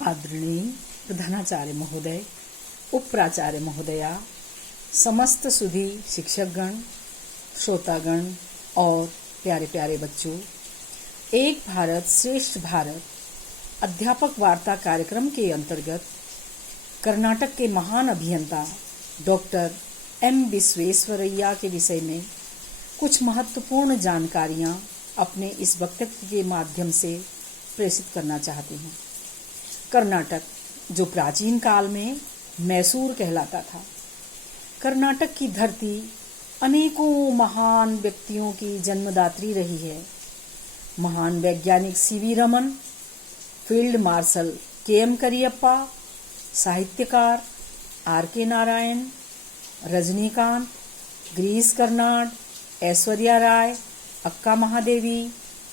आदरणीय प्रधानाचार्य महोदय, उप प्राचार्य महोदया, समस्त सुधी शिक्षकगण, श्रोतागण और प्यारे प्यारे बच्चों, एक भारत श्रेष्ठ भारत अध्यापक वार्ता कार्यक्रम के अंतर्गत कर्नाटक के महान अभियंता डॉक्टर एम विश्वेश्वरैया के विषय में कुछ महत्वपूर्ण जानकारियां अपने इस वक्तव्य के माध्यम से प्रेषित करना चाहती हूँ। कर्नाटक, जो प्राचीन काल में मैसूर कहलाता था, कर्नाटक की धरती अनेकों महान व्यक्तियों की जन्मदात्री रही है। महान वैज्ञानिक CV Raman, field marshal KM. Cariappa, साहित्यकार आर.के. नारायण, रजनीकांत, गिरीश कर्नाड, ऐश्वर्या राय, अक्का महादेवी,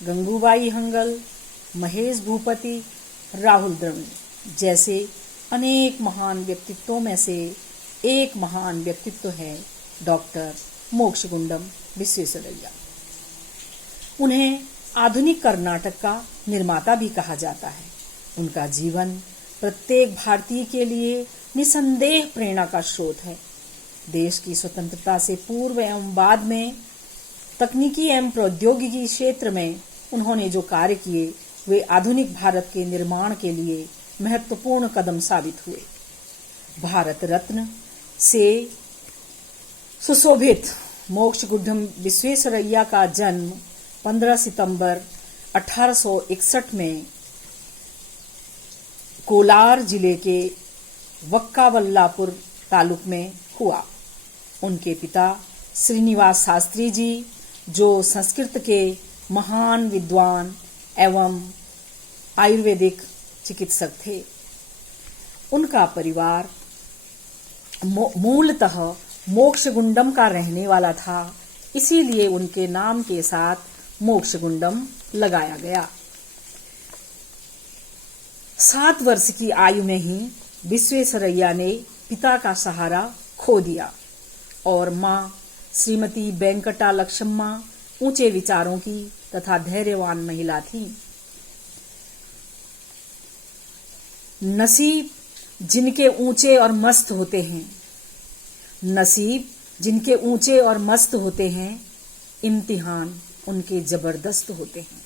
गंगूबाई हंगल, महेश भूपति, राहुल द्रविड़ जैसे अनेक महान व्यक्तित्वों में से एक महान व्यक्तित्व है डॉक्टर मोक्षगुंडम विश्वेश्वरैया। उन्हें आधुनिक कर्नाटक का निर्माता भी कहा जाता है। उनका जीवन प्रत्येक भारतीय के लिए निसंदेह प्रेरणा का स्रोत है। देश की स्वतंत्रता से पूर्व एवं बाद में तकनीकी एवं प्रौद्योगिकी क्षेत्र में उन्होंने जो कार्य किए वे आधुनिक भारत के निर्माण के लिए महत्वपूर्ण कदम साबित हुए। भारत रत्न से सुशोभित मोक्षगुंडम विश्वेश्वरैया का जन्म 15 सितंबर 1861 में कोलार जिले के वक्कावल्लापुर तालुक में हुआ। उनके पिता श्रीनिवास शास्त्री जी, जो संस्कृत के महान विद्वान एवं आयुर्वेदिक चिकित्सक थे। उनका परिवार मूलतः मोक्षगुंडम का रहने वाला था, इसीलिए उनके नाम के साथ मोक्षगुंडम लगाया गया। 7 वर्ष की आयु में ही विश्वेश्वरैया ने पिता का सहारा खो दिया और मां श्रीमती वेंकटा लक्ष्मम्मा ऊंचे विचारों की तथा धैर्यवान महिला थी। नसीब जिनके ऊंचे और मस्त होते हैं, नसीब जिनके ऊंचे और मस्त होते हैं, इम्तिहान उनके जबरदस्त होते हैं,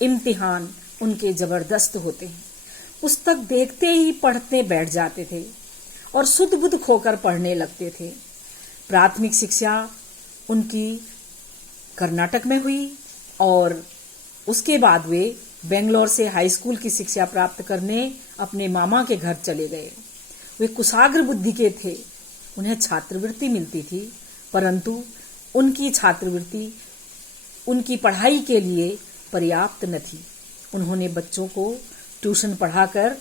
इम्तिहान उनके जबरदस्त होते हैं। पुस्तक देखते ही पढ़ते बैठ जाते थे और सुध बुध खोकर पढ़ने लगते थे। प्राथमिक शिक्षा उनकी कर्नाटक में हुई और उसके बाद वे बेंगलोर से हाई स्कूल की शिक्षा प्राप्त करने अपने मामा के घर चले गए। वे कुशाग्र बुद्धि के थे, उन्हें छात्रवृत्ति मिलती थी, परंतु उनकी छात्रवृत्ति उनकी पढ़ाई के लिए पर्याप्त न थी। उन्होंने बच्चों को ट्यूशन पढ़ाकर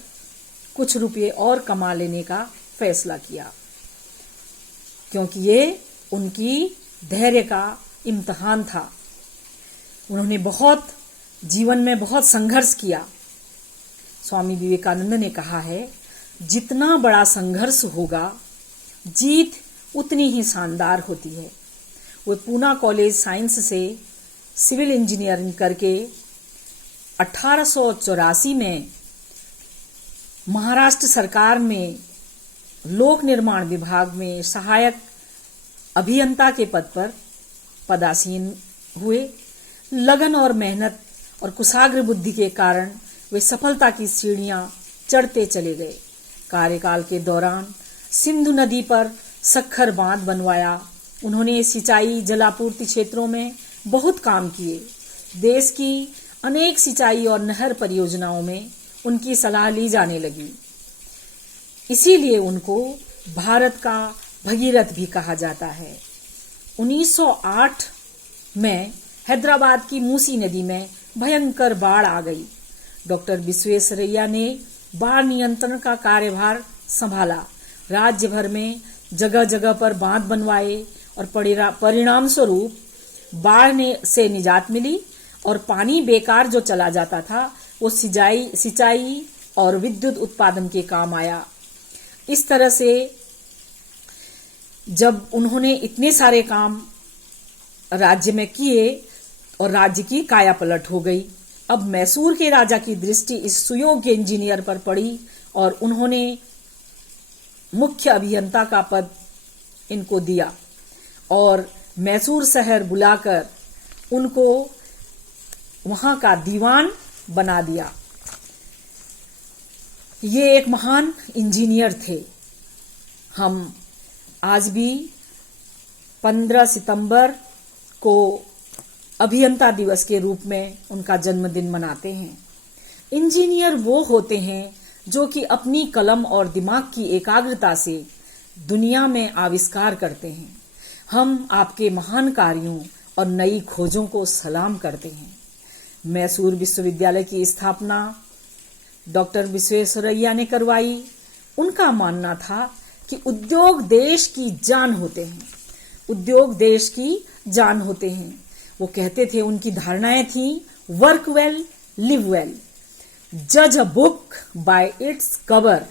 कुछ रुपये और कमा लेने का फैसला किया, क्योंकि ये उनकी धैर्य का इम्तिहान था। उन्होंने जीवन में बहुत संघर्ष किया। स्वामी विवेकानंद ने कहा है, जितना बड़ा संघर्ष होगा, जीत उतनी ही शानदार होती है। वे पूना कॉलेज साइंस से सिविल इंजीनियरिंग करके 1884 में महाराष्ट्र सरकार में लोक निर्माण विभाग में सहायक अभियंता के पद पर पदासीन हुए। लगन और मेहनत और कुशाग्र बुद्धि के कारण वे सफलता की सीढ़ियां चढ़ते चले गए। कार्यकाल के दौरान सिंधु नदी पर सखर बांध बनवाया। उन्होंने सिंचाई जलापूर्ति क्षेत्रों में बहुत काम किए। देश की अनेक सिंचाई और नहर परियोजनाओं में उनकी सलाह ली जाने लगी। इसीलिए उनको भारत का भगीरथ भी कहा जाता है। 1908 में हैदराबाद की मूसी नदी में भयंकर बाढ़ आ गई। डॉक्टर विश्वेश्वरैया ने बाढ़ नियंत्रण का कार्यभार संभाला। राज्य भर में जगह जगह पर बांध बनवाए और परिणाम स्वरूप बाढ़ से निजात मिली और पानी बेकार जो चला जाता था वो सिंचाई और विद्युत उत्पादन के काम आया। इस तरह से जब उन्होंने इतने सारे काम राज्य में किए और राज्य की काया पलट हो गई, अब मैसूर के राजा की दृष्टि इस सुयोग्य इंजीनियर पर पड़ी और उन्होंने मुख्य अभियंता का पद इनको दिया और मैसूर शहर बुलाकर उनको वहां का दीवान बना दिया। ये एक महान इंजीनियर थे। हम आज भी 15 सितंबर को अभियंता दिवस के रूप में उनका जन्मदिन मनाते हैं। इंजीनियर वो होते हैं जो कि अपनी कलम और दिमाग की एकाग्रता से दुनिया में आविष्कार करते हैं। हम आपके महान कार्यों और नई खोजों को सलाम करते हैं। मैसूर विश्वविद्यालय की स्थापना डॉक्टर विश्वेश्वरैया ने करवाई। उनका मानना था कि उद्योग देश की जान होते हैं, उद्योग देश की जान होते हैं। वो कहते थे, उनकी धारणाएं थी, वर्क वेल, लिव वेल, जज a book by its cover.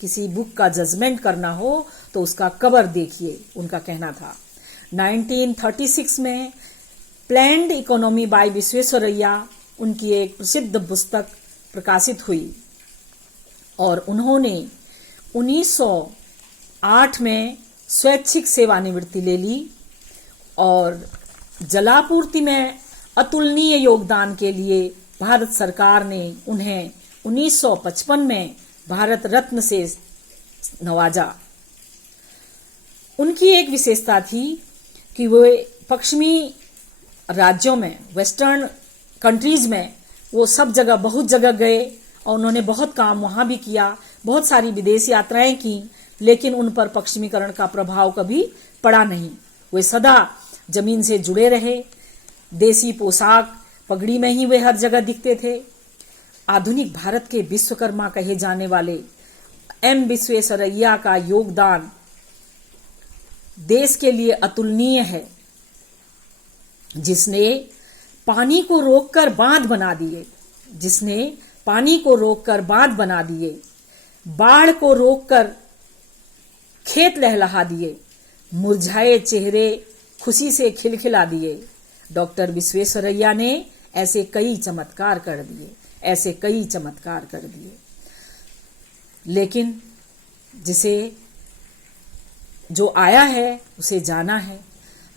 किसी बुक का जजमेंट करना हो तो उसका कवर देखिए, उनका कहना था। 1936 में प्लैन्ड इकोनॉमी बाय विश्वेश्वरैया उनकी एक प्रसिद्ध पुस्तक प्रकाशित हुई और उन्होंने 1908 में स्वैच्छिक सेवानिवृत्ति ले ली और जलापूर्ति में अतुलनीय योगदान के लिए भारत सरकार ने उन्हें 1955 में भारत रत्न से नवाजा। उनकी एक विशेषता थी कि वे पश्चिमी राज्यों में, वेस्टर्न कंट्रीज में, वो सब जगह, बहुत जगह गए और उन्होंने बहुत काम वहां भी किया, बहुत सारी विदेश यात्राएं की, लेकिन उन पर पश्चिमीकरण का प्रभाव कभी पड़ा नहीं। वे सदा जमीन से जुड़े रहे। देसी पोशाक, पगड़ी में ही वे हर जगह दिखते थे। आधुनिक भारत के विश्वकर्मा कहे जाने वाले एम विश्वेश्वरैया का योगदान देश के लिए अतुलनीय है, जिसने पानी को रोककर बांध बना दिए, जिसने पानी को रोककर बांध बना दिए, बाढ़ को रोककर खेत लहलहा दिए, मुरझाए चेहरे खुशी से खिलखिला दिए। डॉक्टर विश्वेश्वरैया ने ऐसे कई चमत्कार कर दिए, ऐसे कई चमत्कार कर दिए। लेकिन जिसे जो आया है उसे जाना है।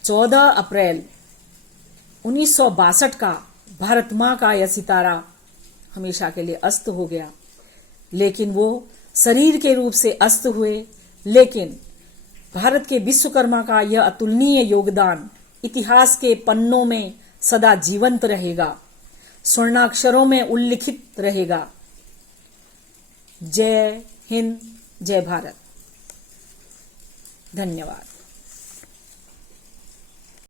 14 अप्रैल 1962 का भारत मां का यह सितारा हमेशा के लिए अस्त हो गया, लेकिन वो शरीर के रूप से अस्त हुए, लेकिन भारत के विश्वकर्मा का यह अतुलनीय योगदान इतिहास के पन्नों में सदा जीवंत रहेगा, स्वर्णाक्षरों में उल्लिखित रहेगा। जय हिंद, जय भारत। धन्यवाद।